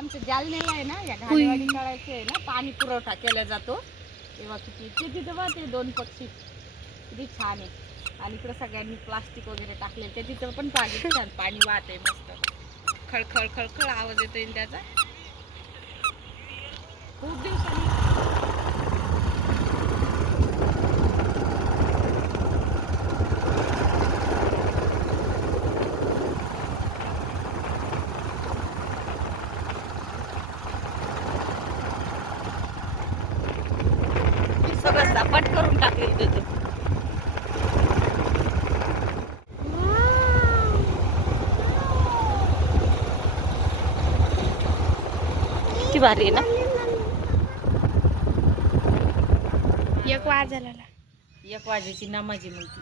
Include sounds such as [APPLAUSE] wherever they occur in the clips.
आमच्या जालन्याला आहे ना या घाणेवाडी तळ्याचे आहे ना पाणी पुरवठा केला जातो. तेव्हा किती ते तिथं बघ ते दोन पक्षी. किती छान आहे. आणि इकडे सगळ्यांनी प्लास्टिक वगैरे टाकले ते तिथं पण पाणी छान पाणी वाहत आहे मस्त. खळखळ खळखळ आवाज येतोय ना त्याचा. सपाट करून टाकलेलं तिथं किती भारी आहे ना? एक वाजला एक वाजेची नमाजी मग ती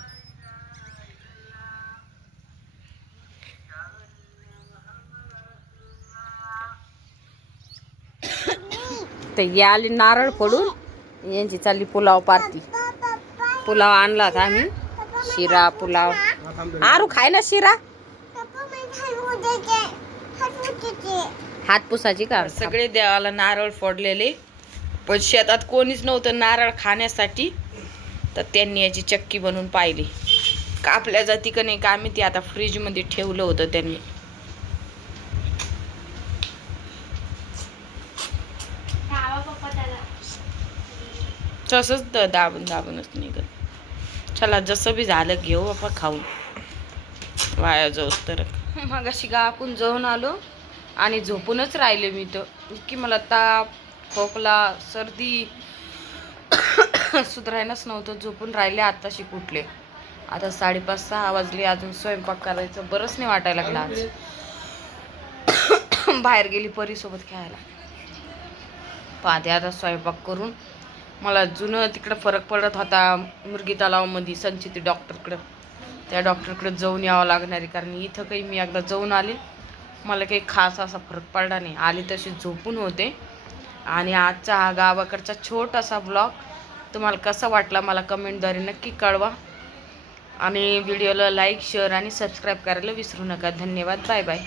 तर आली नारळ फोडून यांची चालली पुलाव पार्टी. पुलाव आणला होता आम्ही. शिरा पुलाव. आरू खाय ना शिरा. हात पुसाची का? सगळे देवाला नारळ फोडलेले. पण शेतात कोणीच नव्हतं नारळ खाण्यासाठी. तर त्यांनी याची चक्की बनवून पाहिली. कापल्या जाती का नाही का आम्ही ती आता फ्रीजमध्ये ठेवलं होतं त्यांनी. तसंच द- दाबून दाबूनच निघत चला जसं बी झालं घेऊ आपण खाऊ वाया जाऊस तर. मग अशी आपण जाऊन आलो आणि झोपूनच राहिले मी तर. इतकी मला ताप खोकला सर्दी. [COUGHS] सुधारायलाच नव्हतं झोपून राहिले आत्ताशी कुठले. आता साडेपाच सहा वाजले अजून स्वयंपाक करायचं. बरंच नाही वाटायला लागलं आज. [COUGHS] बाहेर गेली परीसोबत खेळायला. पाहते आता स्वयंपाक करून. मला जुनं तिकडं फरक पडत होता मुर्गी तलावमध्ये संचिती डॉक्टरकडं. त्या डॉक्टरकडं जाऊन यावं लागणार आहे कारण इथं काही मी एकदा जाऊन आले. मला काही खास असा फरक पडला नाही. आली तशी झोपून होते. आणि आजचा हा गावाकडचा छोटासा ब्लॉग तुम्हाला कसा वाटला मला कमेंटद्वारे नक्की कळवा. आणि व्हिडिओला लाईक शेअर आणि सबस्क्राईब करायला विसरू नका. धन्यवाद. Bye bye